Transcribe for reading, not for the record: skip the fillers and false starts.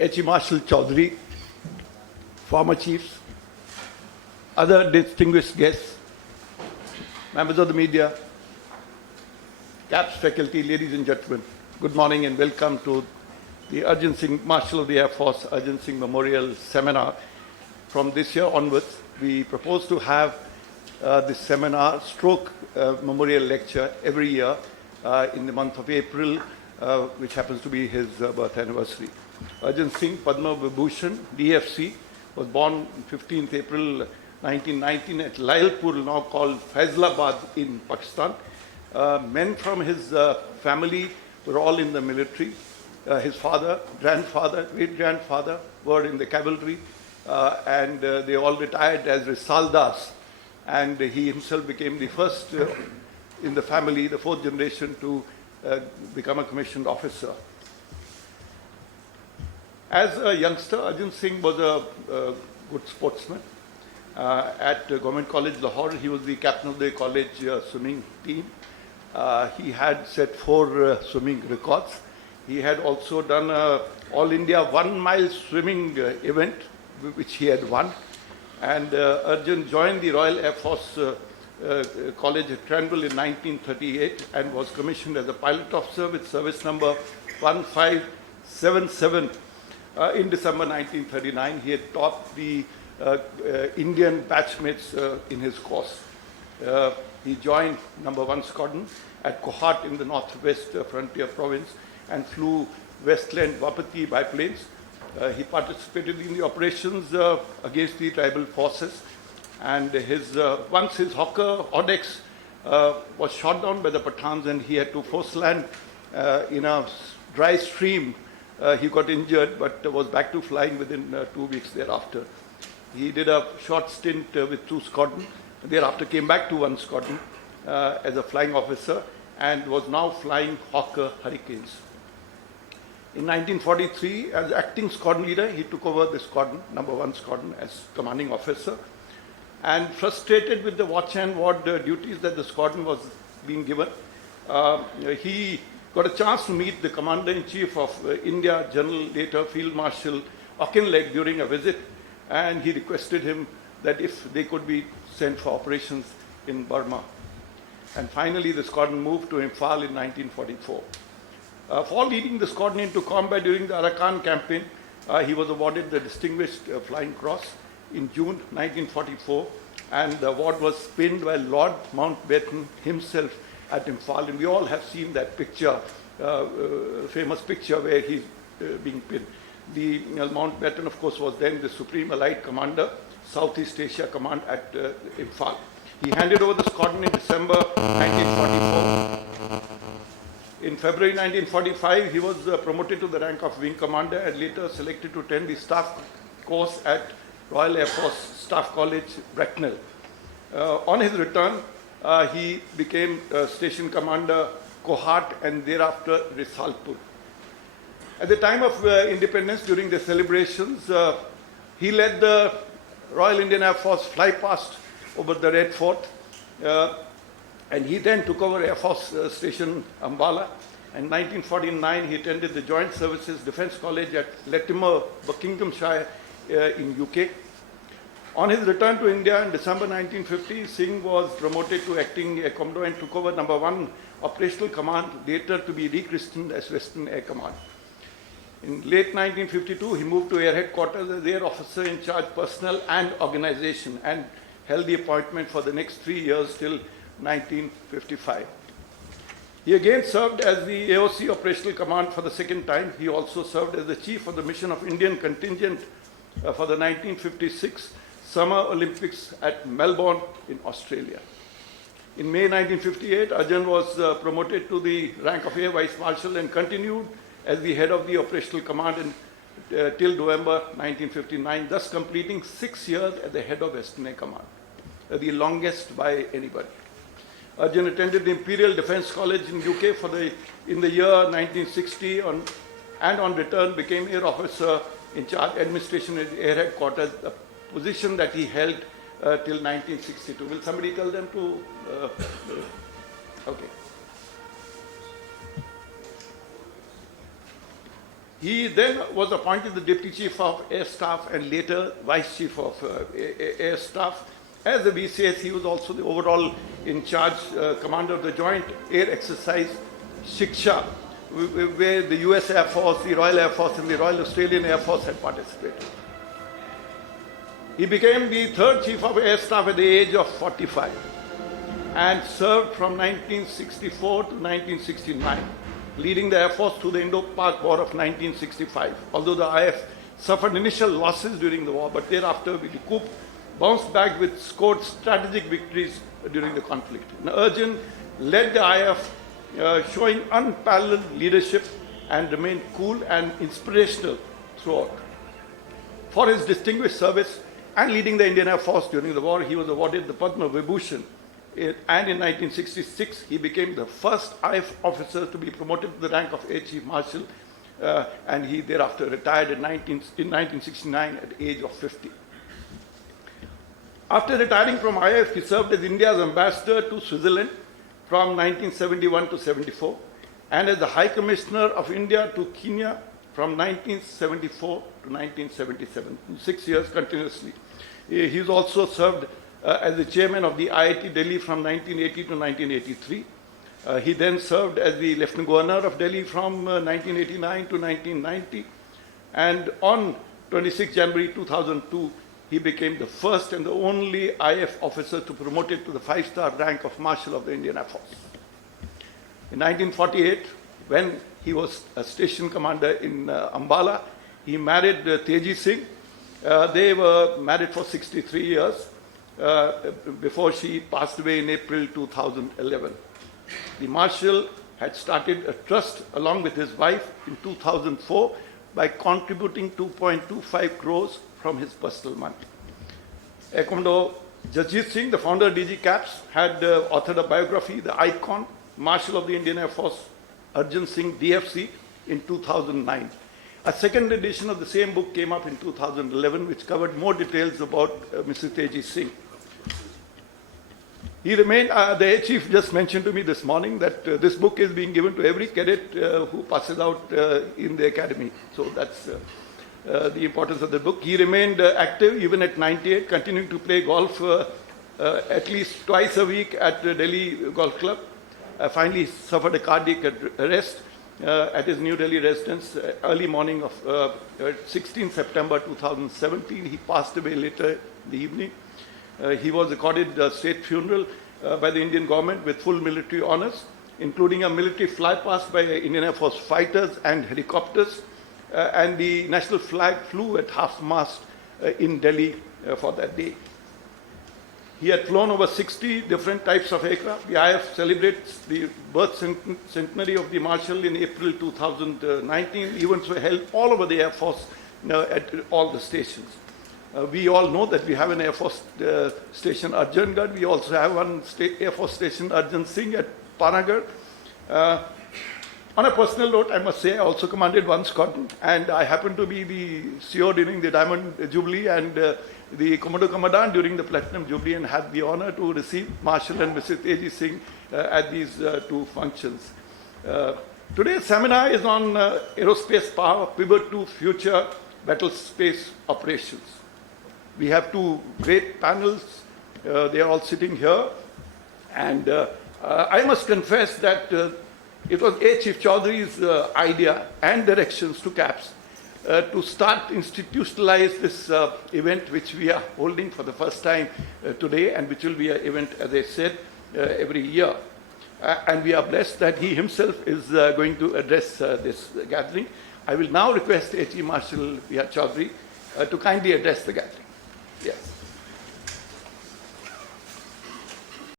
H.E. Marshal Chaudhary, former chiefs, other distinguished guests, members of the media, CAPS faculty, ladies and gentlemen, good morning and welcome to the Arjan Singh, Marshal of the Air Force, Arjan Singh Memorial Seminar. From this year onwards, we propose to have this seminar stroke memorial lecture every year in the month of April, which happens to be his birth anniversary. Arjan Singh Padma Vibhushan, DFC, was born 15th April 1919 at Lailpur, now called Faisalabad in Pakistan. Men from his family were all in the military. His father, grandfather, great-grandfather were in the cavalry, and they all retired as Risaldas. And he himself became the first in the family, the fourth generation, to become a commissioned officer. As a youngster, Arjan Singh was a good sportsman. At Government College Lahore, he was the captain of the college swimming team. He had set 4 swimming records. He had also done an All India 1 mile swimming event, which he had won. And Arjan joined the Royal Air Force College at Tranville in 1938 and was commissioned as a pilot officer with service number 1577 in December 1939. He had taught the Indian batchmates in his course. He joined number 1 Squadron at Kohat in the northwest frontier province and flew Westland Wapati biplanes. He participated in the operations against the tribal forces, and once his Hawker Odex was shot down by the Pathans and he had to force land in a dry stream. He got injured but was back to flying within 2 weeks thereafter. He did a short stint with 2 squadrons, thereafter came back to 1 squadron as a flying officer and was now flying Hawker Hurricanes. In 1943, as acting squadron leader, he took over the squadron, number 1 squadron, as commanding officer. And frustrated with the watch and ward duties that the squadron was being given, he got a chance to meet the Commander-in-Chief of India, General later Field Marshal Auchinleck, during a visit, and he requested him that if they could be sent for operations in Burma. And finally, the squadron moved to Imphal in 1944. For leading the squadron into combat during the Arakan campaign, he was awarded the Distinguished Flying Cross in June 1944, and the award was pinned by Lord Mountbatten himself at Imphal. And we all have seen that picture, famous picture where he's being pinned. The Mountbatten, of course, was then the Supreme Allied Commander, Southeast Asia Command at Imphal. He handed over the squadron in December 1944. In February 1945, he was promoted to the rank of Wing Commander and later selected to attend the staff course at Royal Air Force Staff College, Bracknell. On his return, he became Station Commander, Kohat, and thereafter Risalpur. At the time of independence, during the celebrations, he led the Royal Indian Air Force fly past over the Red Fort, and he then took over Air Force Station Ambala. In 1949, he attended the Joint Services Defence College at Latimer, Buckinghamshire in UK. On his return to India in December 1950, Singh was promoted to acting Air Commodore and took over number 1 Operational Command, later to be rechristened as Western Air Command. In late 1952, he moved to Air Headquarters as Air Officer in Charge Personnel and Organization and held the appointment for the next 3 years till 1955. He again served as the AOC Operational Command for the 2nd time. He also served as the Chief of the Mission of Indian Contingent for the 1956 Summer Olympics at Melbourne in Australia. In May 1958, Arjan was promoted to the rank of Air Vice Marshal and continued as the head of the Operational Command till November 1959, thus completing 6 years at the head of Western Air Command, the longest by anybody. Arjan attended the Imperial Defence College in UK in the year 1960 and on return became Air Officer in Charge Administration at Air Headquarters, a position that he held till 1962. Will somebody tell them to? Okay. He then was appointed the Deputy Chief of Air Staff and later Vice Chief of Air Staff. As the VCS, he was also the overall in charge commander of the Joint Air Exercise Shiksha, where the US Air Force, the Royal Air Force and the Royal Australian Air Force had participated. He became the third Chief of Air Staff at the age of 45 and served from 1964 to 1969, leading the Air Force through the Indo-Pak War of 1965. Although the IF suffered initial losses during the war, but thereafter with the coup, bounced back with scored strategic victories during the conflict. Now, Arjan led the IF, showing unparalleled leadership and remained cool and inspirational throughout. For his distinguished service and leading the Indian Air Force during the war, he was awarded the Padma Vibhushan. And in 1966, he became the first IF officer to be promoted to the rank of Air Chief Marshal, and he thereafter retired in 1969 at the age of 50. After retiring from IF, he served as India's ambassador to Switzerland from 1971 to 74, and as the High Commissioner of India to Kenya from 1974 to 1977, 6 years continuously. He's also served as the chairman of the IIT Delhi from 1980 to 1983. He then served as the Lieutenant Governor of Delhi from 1989 to 1990. And on 26 January 2002, he became the first and the only IF officer to be promoted to the 5-star rank of Marshal of the Indian Air Force. In 1948, when he was a station commander in Ambala, he married Teji Singh. They were married for 63 years before she passed away in April 2011. The Marshal had started a trust along with his wife in 2004 by contributing 2.25 crores from his personal money. Air Commodore Jasjit Singh, the founder of DG Caps, had authored a biography, The Icon, Marshal of the Indian Air Force, Arjan Singh, DFC, in 2009. A second edition of the same book came up in 2011, which covered more details about Mrs. Teji Singh. He remained, the Air Chief just mentioned to me this morning that this book is being given to every cadet who passes out in the academy. So that's the importance of the book. He remained active even at 98, continuing to play golf at least twice a week at the Delhi Golf Club. Finally suffered a cardiac arrest at his New Delhi residence early morning of 16 September 2017. He passed away later in the evening. He was accorded a state funeral by the Indian government with full military honors, including a military flypast by Indian Air Force fighters and helicopters, and the national flag flew at half-mast in Delhi for that day. He had flown over 60 different types of aircraft. The IF celebrates the birth centenary of the Marshal in April 2019. Events were held all over the Air Force at all the stations. We all know that we have an Air Force station, Arjangarh. We also have one Air Force station, Arjan Singh, at Panagarh. On a personal note, I must say, I also commanded one squadron, and I happened to be the CO during the Diamond Jubilee and the Commodore Commandant during the Platinum Jubilee, and had the honor to receive Marshal and Mrs. Teji Singh at these two functions. Today's seminar is on aerospace power, pivot to future battlespace operations. We have two great panels. They are all sitting here. And I must confess that it was A. Chief Chaudhary's idea and directions to CAPS to start institutionalize this event, which we are holding for the first time today, and which will be an event, as I said, every year. And we are blessed that he himself is going to address this gathering. I will now request Air Chief Marshal B. R. Chaudhary to kindly address the gathering. Yes.